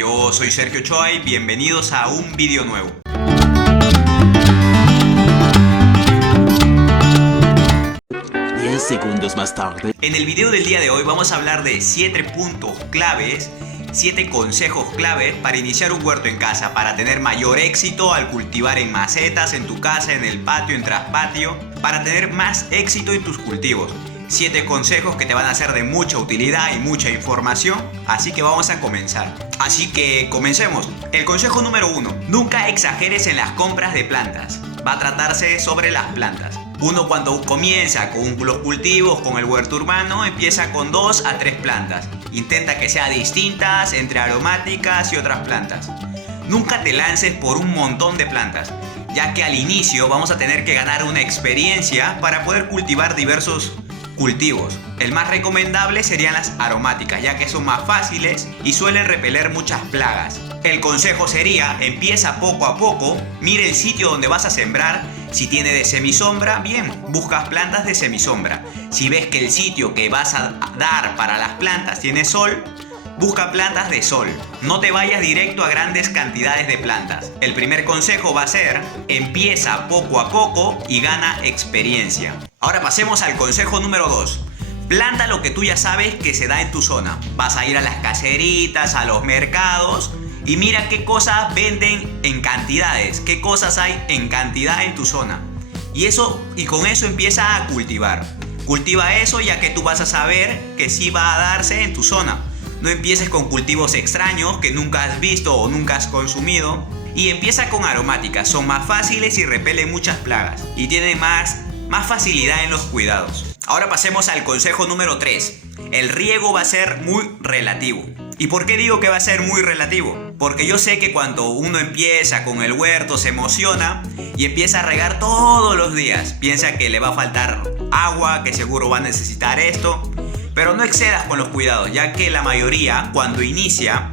Yo soy Sergio Choi, bienvenidos a un vídeo nuevo. Segundos más tarde. En el video del día de hoy vamos a hablar de 7 puntos claves, 7 consejos claves para iniciar un huerto en casa, para tener mayor éxito al cultivar en macetas, en tu casa, en el patio, en traspatio, para tener más éxito en tus cultivos. 7 consejos que te van a ser de mucha utilidad y mucha información, así que vamos a comenzar. Así que comencemos. El consejo número 1. Nunca exageres en las compras de plantas. Va a tratarse sobre las plantas. Uno cuando comienza con los cultivos, con el huerto urbano, empieza con 2 a 3 plantas. Intenta que sean distintas entre aromáticas y otras plantas. Nunca te lances por un montón de plantas, ya que al inicio vamos a tener que ganar una experiencia para poder cultivar diversos cultivos. El más recomendable serían las aromáticas, ya que son más fáciles y suelen repeler muchas plagas. El consejo sería, empieza poco a poco, mire el sitio donde vas a sembrar. Si tiene de semisombra, bien, buscas plantas de semisombra. Si ves que el sitio que vas a dar para las plantas tiene sol, busca plantas de sol. No te vayas directo a grandes cantidades de plantas. El primer consejo va a ser, empieza poco a poco y gana experiencia. Ahora pasemos al consejo número 2. Planta lo que tú ya sabes que se da en tu zona. Vas a ir a las caseritas, a los mercados y mira qué cosas venden en cantidades, qué cosas hay en cantidad en tu zona. Y con eso empieza a cultivar. Cultiva eso ya que tú vas a saber que sí va a darse en tu zona. No empieces con cultivos extraños que nunca has visto o nunca has consumido. Y empieza con aromáticas, son más fáciles y repelen muchas plagas. Y tienen más facilidad en los cuidados. Ahora pasemos al consejo número 3. El riego va a ser muy relativo. ¿Y por qué digo que va a ser muy relativo? Porque yo sé que cuando uno empieza con el huerto se emociona y empieza a regar todos los días. Piensa que le va a faltar agua, que seguro va a necesitar esto. Pero no excedas con los cuidados, ya que la mayoría, cuando inicia,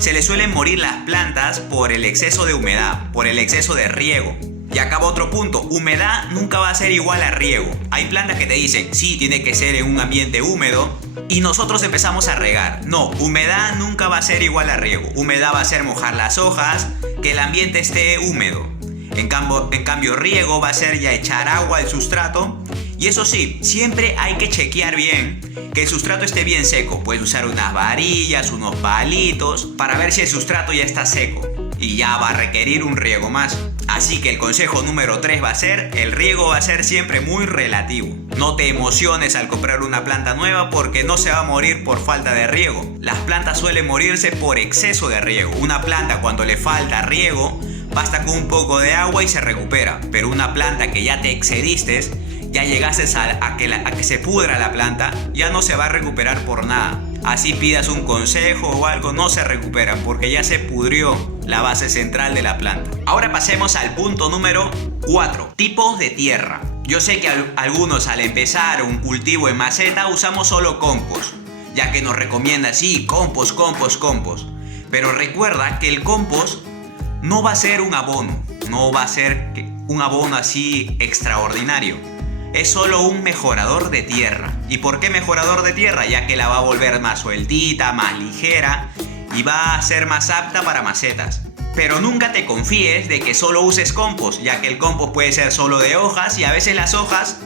se le suelen morir las plantas por el exceso de humedad, por el exceso de riego. Y acaba otro punto, humedad nunca va a ser igual a riego. Hay plantas que te dicen, sí, tiene que ser en un ambiente húmedo, y nosotros empezamos a regar. No, humedad nunca va a ser igual a riego. Humedad va a ser mojar las hojas, que el ambiente esté húmedo. En cambio, riego va a ser ya echar agua al sustrato. Y eso sí, siempre hay que chequear bien que el sustrato esté bien seco. Puedes usar unas varillas, unos palitos, para ver si el sustrato ya está seco. Y ya va a requerir un riego más. Así que el consejo número 3 va a ser, el riego va a ser siempre muy relativo. No te emociones al comprar una planta nueva porque no se va a morir por falta de riego. Las plantas suelen morirse por exceso de riego. Una planta cuando le falta riego, basta con un poco de agua y se recupera. Pero una planta que ya te excediste, ya llegaste a que se pudra la planta, ya no se va a recuperar por nada. Así pidas un consejo o algo, no se recupera porque ya se pudrió la base central de la planta. Ahora pasemos al punto número 4. Tipos de tierra. Yo sé que algunos al empezar un cultivo en maceta usamos solo compost, ya que nos recomienda sí, compost. Pero recuerda que el compost no va a ser un abono, no va a ser un abono así extraordinario. Es solo un mejorador de tierra. ¿Y por qué mejorador de tierra? Ya que la va a volver más sueltita, más ligera y va a ser más apta para macetas. Pero nunca te confíes de que solo uses compost, ya que el compost puede ser solo de hojas y a veces las hojas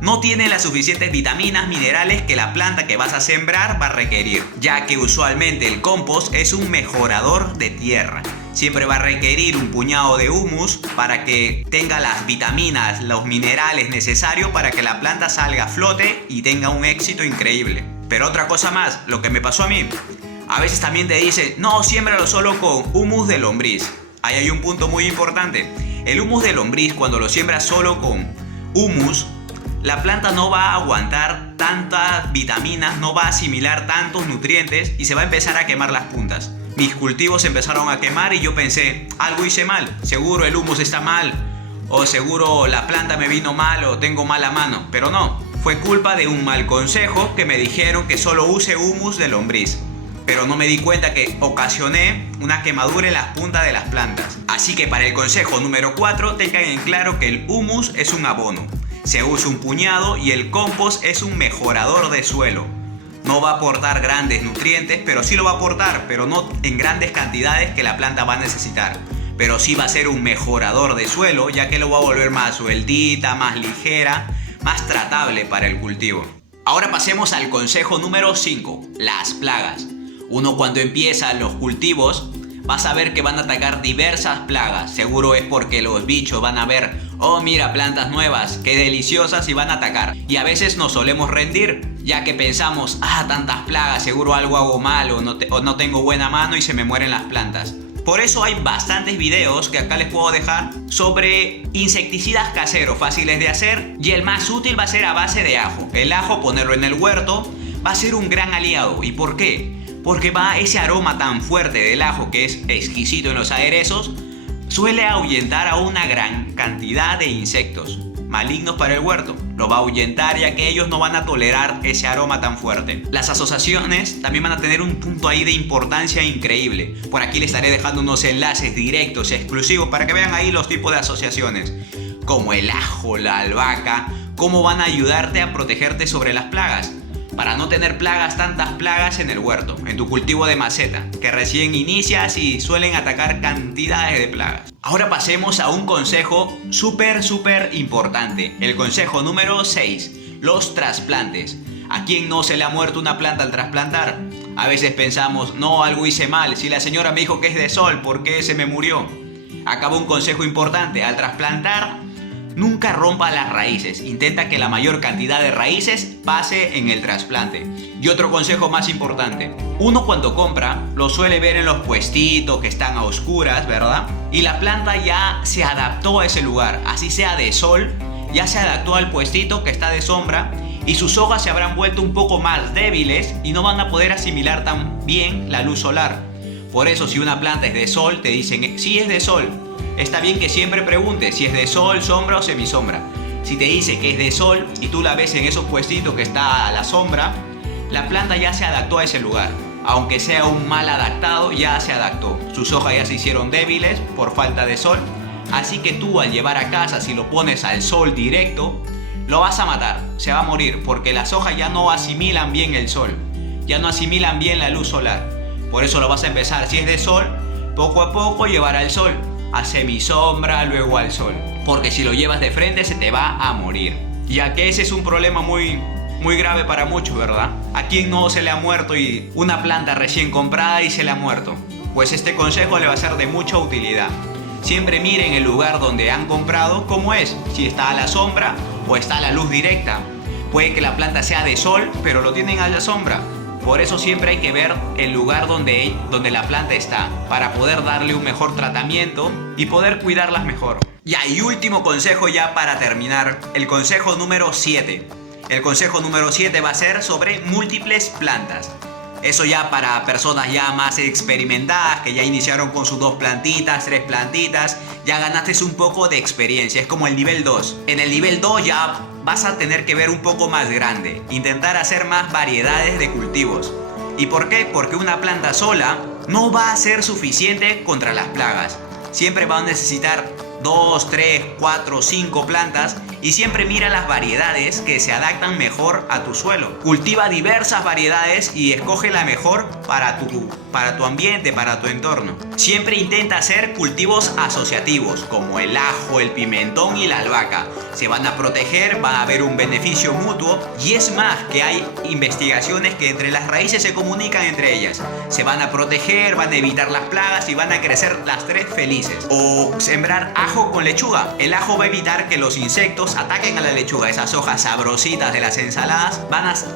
no tienen las suficientes vitaminas, minerales que la planta que vas a sembrar va a requerir, ya que usualmente el compost es un mejorador de tierra. Siempre va a requerir un puñado de humus para que tenga las vitaminas, los minerales necesarios para que la planta salga a flote y tenga un éxito increíble. Pero otra cosa más, lo que me pasó a mí. A veces también te dicen, no, siémbralo solo con humus de lombriz. Ahí hay un punto muy importante. El humus de lombriz, cuando lo siembras solo con humus, la planta no va a aguantar tantas vitaminas, no va a asimilar tantos nutrientes y se va a empezar a quemar las puntas. Mis cultivos empezaron a quemar y yo pensé, algo hice mal, seguro el humus está mal, o seguro la planta me vino mal o tengo mala mano, pero no, fue culpa de un mal consejo que me dijeron que solo use humus de lombriz. Pero no me di cuenta que ocasioné una quemadura en las puntas de las plantas. Así que para el consejo número 4, tengan en claro que el humus es un abono. Se usa un puñado y el compost es un mejorador de suelo. No va a aportar grandes nutrientes, pero sí lo va a aportar, pero no en grandes cantidades que la planta va a necesitar. Pero sí va a ser un mejorador de suelo, ya que lo va a volver más sueltita, más ligera, más tratable para el cultivo. Ahora pasemos al consejo número 5, las plagas. Uno cuando empieza los cultivos vas a ver que van a atacar diversas plagas. Seguro es porque los bichos van a ver, oh mira, plantas nuevas, qué deliciosas, y van a atacar. Y a veces nos solemos rendir, ya que pensamos, tantas plagas, seguro algo hago mal o no tengo buena mano y se me mueren las plantas. Por eso hay bastantes videos que acá les puedo dejar sobre insecticidas caseros fáciles de hacer, y el más útil va a ser a base de ajo. El ajo, ponerlo en el huerto, va a ser un gran aliado. ¿Y por qué? Porque va ese aroma tan fuerte del ajo, que es exquisito en los aderezos, suele ahuyentar a una gran cantidad de insectos malignos para el huerto. Lo va a ahuyentar, ya que ellos no van a tolerar ese aroma tan fuerte. Las asociaciones también van a tener un punto ahí de importancia increíble. Por aquí les estaré dejando unos enlaces directos exclusivos para que vean ahí los tipos de asociaciones, como el ajo, la albahaca, cómo van a ayudarte a protegerte sobre las plagas, para no tener plagas, tantas plagas en el huerto, en tu cultivo de maceta, que recién inicias y suelen atacar cantidades de plagas. Ahora pasemos a un consejo súper importante, el consejo número 6, los trasplantes. ¿A quién no se le ha muerto una planta al trasplantar? A veces pensamos, no, algo hice mal, si la señora me dijo que es de sol, ¿por qué se me murió? Acá va un consejo importante, al trasplantar, nunca rompa las raíces, intenta que la mayor cantidad de raíces pase en el trasplante. Y otro consejo más importante, uno cuando compra lo suele ver en los puestitos que están a oscuras, ¿verdad? Y la planta ya se adaptó a ese lugar, así sea de sol, ya se adaptó al puestito que está de sombra, y sus hojas se habrán vuelto un poco más débiles y no van a poder asimilar tan bien la luz solar. Por eso si una planta es de sol, te dicen, sí es de sol. Está bien que siempre preguntes si es de sol, sombra o semisombra. Si te dice que es de sol y tú la ves en esos puestitos que está a la sombra, la planta ya se adaptó a ese lugar. Aunque sea un mal adaptado, ya se adaptó. Sus hojas ya se hicieron débiles por falta de sol. Así que tú al llevar a casa, si lo pones al sol directo, lo vas a matar, se va a morir, porque las hojas ya no asimilan bien el sol, ya no asimilan bien la luz solar. Por eso lo vas a empezar, si es de sol, poco a poco llevar al sol, a semisombra, luego al sol, porque si lo llevas de frente se te va a morir, ya que ese es un problema muy grave para muchos, ¿verdad? ¿A quién no se le ha muerto y una planta recién comprada y se le ha muerto? Pues este consejo le va a ser de mucha utilidad. Siempre miren el lugar donde han comprado cómo es, si está a la sombra o está a la luz directa. Puede que la planta sea de sol, pero lo tienen a la sombra. Por eso siempre hay que ver el lugar donde la planta está, para poder darle un mejor tratamiento y poder cuidarlas mejor. Y último consejo ya para terminar, el consejo número 7. El consejo número 7 va a ser sobre múltiples plantas. Eso ya para personas ya más experimentadas, que ya iniciaron con sus 2 plantitas, 3 plantitas, ya ganaste un poco de experiencia, es como el nivel 2. En el nivel 2 ya vas a tener que ver un poco más grande, intentar hacer más variedades de cultivos. ¿Y por qué? Porque una planta sola no va a ser suficiente contra las plagas. Siempre van a necesitar 2, 3, 4, 5 plantas, y siempre mira las variedades que se adaptan mejor a tu suelo. Cultiva diversas variedades y escoge la mejor para tu ambiente, para tu entorno. Siempre intenta hacer cultivos asociativos, como el ajo, el pimentón y la albahaca. Se van a proteger, va a haber un beneficio mutuo, y es más, que hay investigaciones que entre las raíces se comunican entre ellas. Se van a proteger, van a evitar las plagas y van a crecer las 3 felices. O sembrar ajo con lechuga. El ajo va a evitar que los insectos ataquen a la lechuga. Esas hojas sabrositas de las ensaladas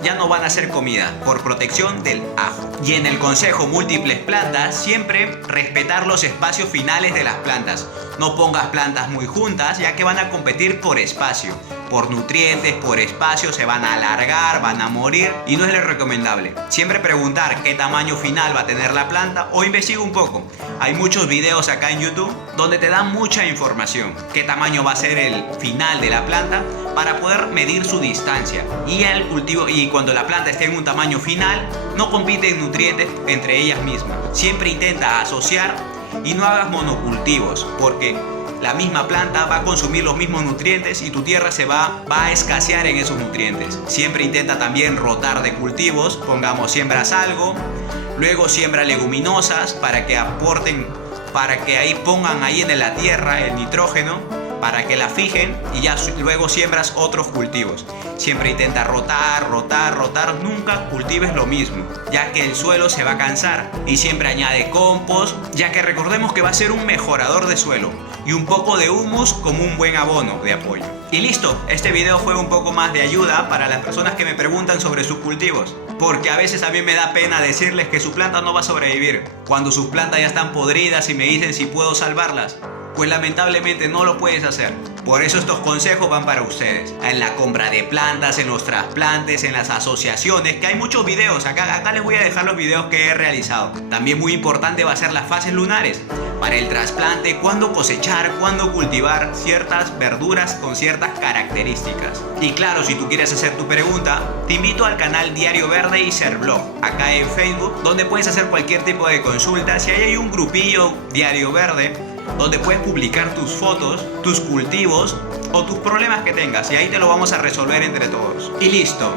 ya no van a ser comida, por protección del ajo. Y en el consejo múltiples plantas, siempre respetar los espacios finales de las plantas. No pongas plantas muy juntas, ya que van a competir por espacio, por nutrientes, por espacio, se van a alargar, van a morir, y no es lo recomendable. Siempre preguntar qué tamaño final va a tener la planta, o investiga un poco. Hay muchos videos acá en YouTube donde te dan mucha información, qué tamaño va a ser el final de la planta, para poder medir su distancia. Y el cultivo, y cuando la planta esté en un tamaño final, no compiten nutrientes entre ellas mismas. Siempre intenta asociar y no hagas monocultivos, porque la misma planta va a consumir los mismos nutrientes y tu tierra se va a escasear en esos nutrientes. Siempre intenta también rotar de cultivos, pongamos siembras algo, luego siembra leguminosas para que aporten, para que ahí pongan ahí en la tierra el nitrógeno, para que la fijen y ya luego siembras otros cultivos. Siempre intenta rotar, nunca cultives lo mismo, ya que el suelo se va a cansar. Y siempre añade compost, ya que recordemos que va a ser un mejorador de suelo, y un poco de humus como un buen abono de apoyo. Y listo, este video fue un poco más de ayuda para las personas que me preguntan sobre sus cultivos, porque a veces a mí me da pena decirles que su planta no va a sobrevivir, cuando sus plantas ya están podridas y me dicen si puedo salvarlas. Pues lamentablemente no lo puedes hacer. Por eso estos consejos van para ustedes. En la compra de plantas, en los trasplantes, en las asociaciones, que hay muchos videos. Acá les voy a dejar los videos que he realizado. También muy importante va a ser las fases lunares. Para el trasplante, cuándo cosechar, cuándo cultivar ciertas verduras con ciertas características. Y claro, si tú quieres hacer tu pregunta, te invito al canal Diario Verde y Serblog, acá en Facebook, donde puedes hacer cualquier tipo de consulta. Si hay un grupillo Diario Verde, donde puedes publicar tus fotos, tus cultivos o tus problemas que tengas, y ahí te lo vamos a resolver entre todos. Y listo,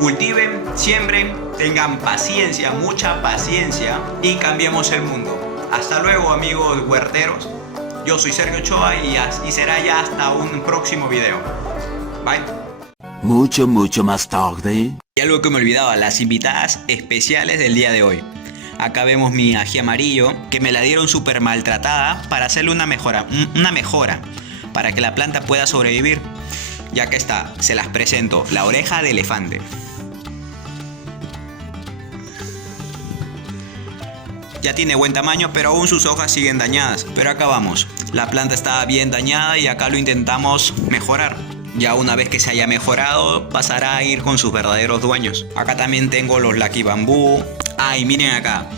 cultiven, siembren, tengan paciencia, mucha paciencia, y cambiemos el mundo. Hasta luego, amigos huerteros. Yo soy Sergio Ochoa y será ya hasta un próximo video. Bye. Mucho más tarde. Y algo que me olvidaba, las invitadas especiales del día de hoy. Acá vemos mi ají amarillo, que me la dieron súper maltratada para hacerle una mejora, para que la planta pueda sobrevivir. Ya que está, se las presento, la oreja de elefante. Ya tiene buen tamaño, pero aún sus hojas siguen dañadas. Pero acá vamos, la planta estaba bien dañada y acá lo intentamos mejorar. Ya una vez que se haya mejorado, pasará a ir con sus verdaderos dueños. Acá también tengo los Lucky Bambú. Y miren acá,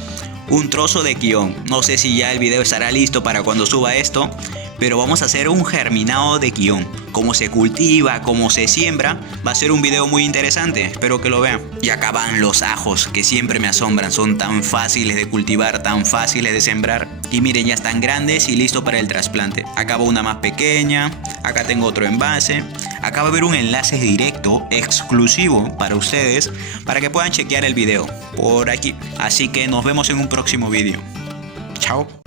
un trozo de quión. No sé si ya el video estará listo para cuando suba esto, pero vamos a hacer un germinado de quión. Cómo se cultiva, cómo se siembra. Va a ser un video muy interesante, espero que lo vean. Y acá van los ajos, que siempre me asombran. Son tan fáciles de cultivar, tan fáciles de sembrar. Y miren, ya están grandes y listos para el trasplante. Acá va una más pequeña, acá tengo otro envase. Acá va a haber un enlace directo, exclusivo para ustedes, para que puedan chequear el video por aquí. Así que nos vemos en un próximo video. Chao.